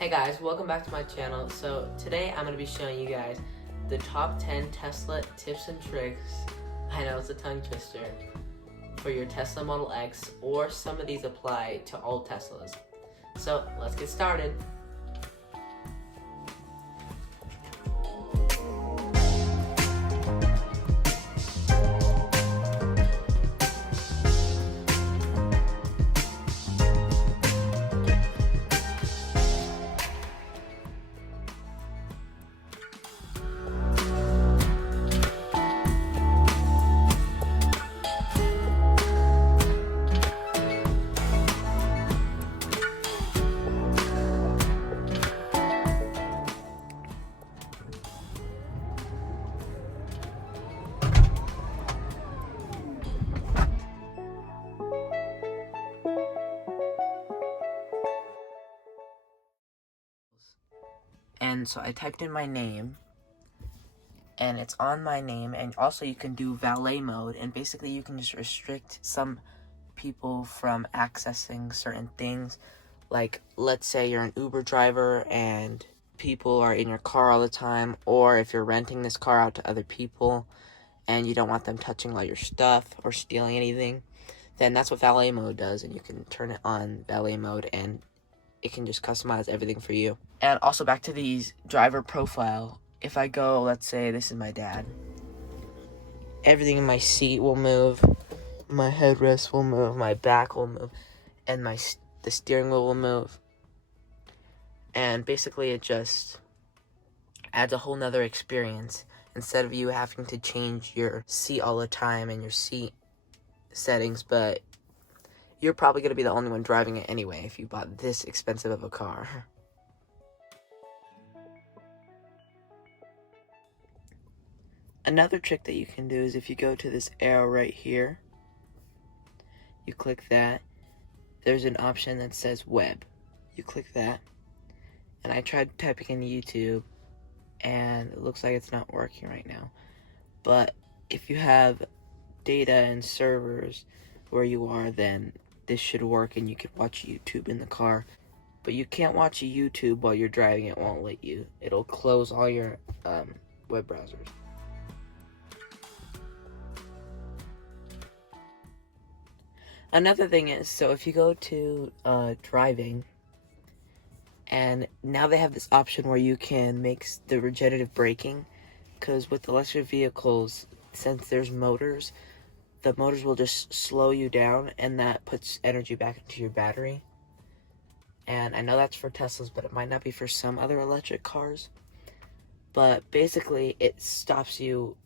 Hey guys, welcome back to my channel. So today I'm going to be showing you guys the top 10 Tesla tips and tricks, I know it's a tongue twister, for your Tesla Model X, or some of these apply to all Teslas. So let's get started. And so I typed in my name, and it's on my name, and also you can do valet mode, and basically you can just restrict some people from accessing certain things. Like, let's say you're an Uber driver and people are in your car all the time, or if you're renting this car out to other people and you don't want them touching all your stuff or stealing anything, then that's what valet mode does, and you can turn it on valet mode and it can just customize everything for you. And also back to these driver profile, if I go, let's say this is my dad, everything in my seat will move, my headrest will move, my back will move, and the steering wheel will move. And basically it just adds a whole nother experience. Instead of you having to change your seat all the time and your seat settings, but you're probably going to be the only one driving it anyway if you bought this expensive of a car. Another trick that you can do is if you go to this arrow right here, you click that, there's an option that says web. You click that, and I tried typing in YouTube, and it looks like it's not working right now. But if you have data and servers where you are, then this should work and you can watch YouTube in the car. But you can't watch a YouTube while you're driving, it won't let you. It'll close all your web browsers. Another thing is, so if you go to driving, and now they have this option where you can make the regenerative braking, because with electric vehicles, since there's motors, the motors will just slow you down, and that puts energy back into your battery. And I know that's for Teslas, but it might not be for some other electric cars. But basically, it stops you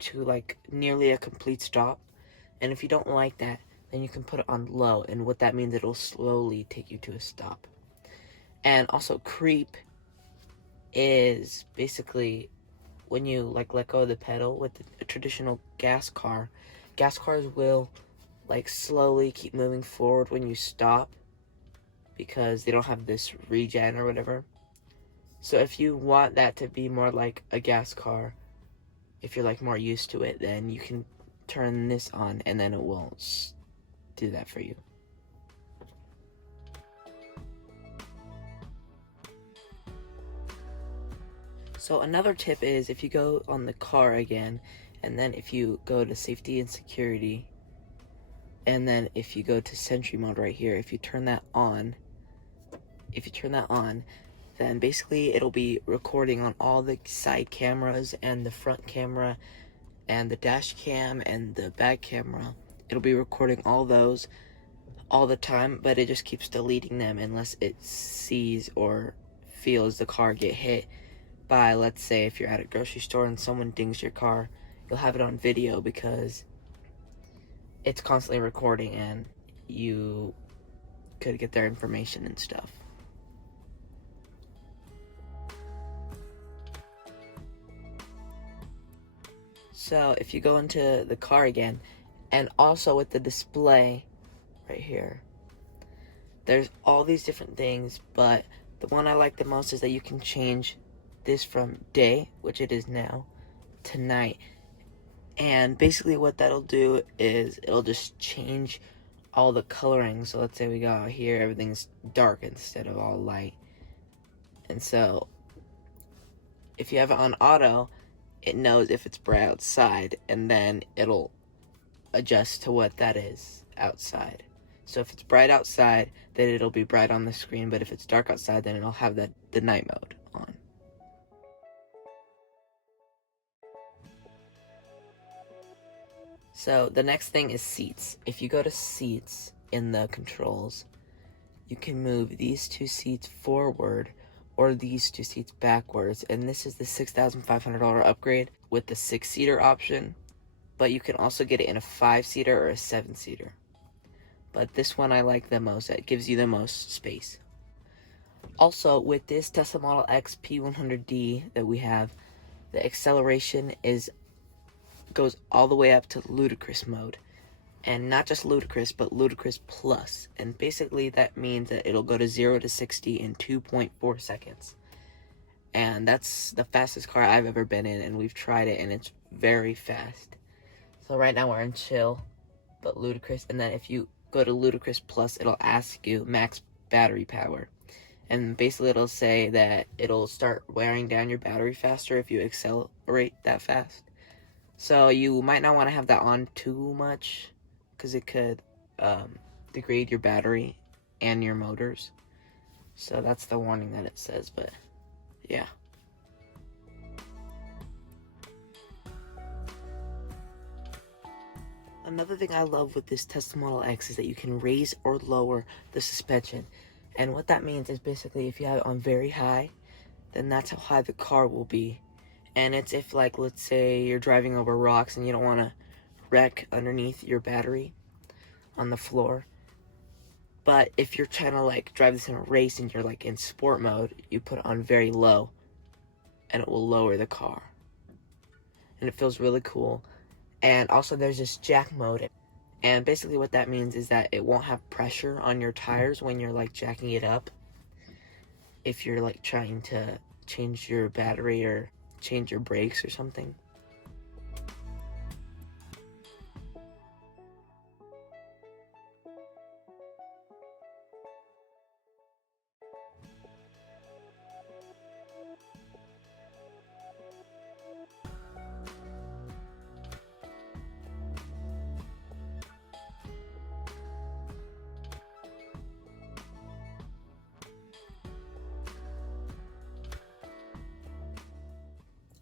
to like nearly a complete stop. And if you don't like that, then you can put it on low. And what that means, it'll slowly take you to a stop. And also, creep is basically when you like let go of the pedal. With a traditional gas cars will like slowly keep moving forward when you stop because they don't have this regen or whatever. So if you want that to be more like a gas car, if you're like more used to it, then you can turn this on and then it will do that for you. So another tip is if you go on the car again, and then if you go to safety and security, and then if you go to Sentry mode right here, if you turn that on, then basically it'll be recording on all the side cameras and the front camera and the dash cam and the back camera. It'll be recording all those all the time, but it just keeps deleting them unless it sees or feels the car get hit by, let's say, if you're at a grocery store and someone dings your car, you'll have it on video because it's constantly recording and you could get their information and stuff. So if you go into the car again, and also with the display right here, there's all these different things, but the one I like the most is that you can change this from day, which it is now, to night. And basically what that'll do is it'll just change all the coloring. So let's say we got here, everything's dark instead of all light. And so if you have it on auto, it knows if it's bright outside, and then it'll adjust to what that is outside. So if it's bright outside, then it'll be bright on the screen, but if it's dark outside, then it'll have the night mode on. So the next thing is seats. If you go to seats in the controls, you can move these two seats forward or these two seats backwards, and this is the $6,500 upgrade with the 6-seater option, but you can also get it in a 5-seater or a 7-seater. But this one I like the most. It gives you the most space. Also, with this Tesla Model X P100D that we have, the acceleration goes all the way up to ludicrous mode. And not just ludicrous, but ludicrous plus. And basically that means that it'll go to 0 to 60 in 2.4 seconds. And that's the fastest car I've ever been in, and we've tried it, and it's very fast. So right now we're in chill, but ludicrous. And then if you go to ludicrous plus, it'll ask you max battery power. And basically it'll say that it'll start wearing down your battery faster if you accelerate that fast. So you might not want to have that on too much, because it could degrade your battery and your motors. So that's the warning that it says, but yeah. Another thing I love with this Tesla Model X is that you can raise or lower the suspension. And what that means is basically if you have it on very high, then that's how high the car will be. And it's if, like, let's say you're driving over rocks and you don't want to wreck underneath your battery on the floor. But if you're trying to, like, drive this in a race and you're, like, in sport mode, you put it on very low and it will lower the car. And it feels really cool. And also there's this jack mode. And basically what that means is that it won't have pressure on your tires when you're, like, jacking it up. If you're, like, trying to change your battery or change your brakes or something.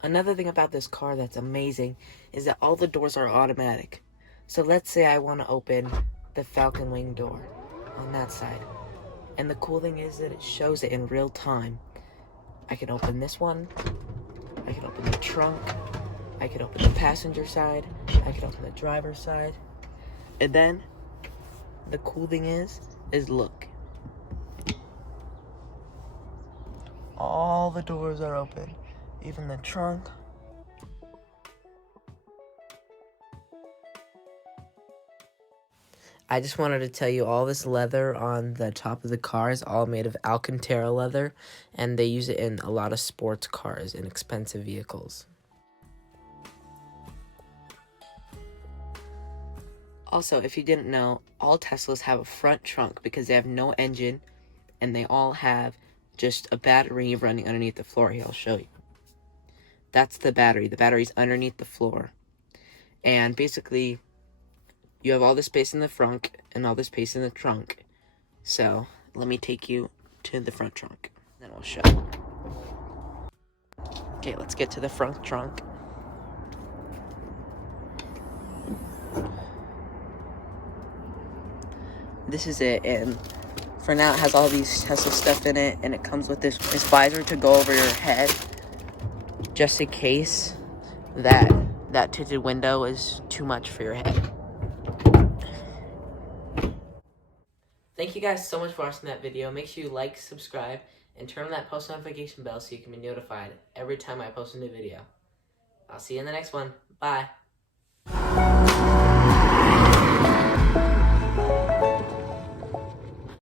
Another thing about this car that's amazing is that all the doors are automatic. So let's say I want to open the Falcon Wing door on that side. And the cool thing is that it shows it in real time. I can open this one, I can open the trunk, I can open the passenger side, I can open the driver's side. And then, the cool thing is look. All the doors are open. Even the trunk. I just wanted to tell you all this leather on the top of the car is all made of Alcantara leather, and they use it in a lot of sports cars and expensive vehicles. Also, if you didn't know, all Teslas have a front trunk because they have no engine, and they all have just a battery running underneath the floor. Here, I'll show you. That's the battery. The battery's underneath the floor. And basically, you have all the space in the front and all the space in the trunk. So, let me take you to the front trunk. Then we'll show you. Okay, let's get to the front trunk. This is it, and for now it has all these Tesla stuff in it, and it comes with this visor to go over your head, just in case that tinted window is too much for your head. Thank you guys so much for watching that video. Make sure you like, subscribe, and turn on that post notification bell so you can be notified every time I post a new video. I'll see you in the next one. Bye.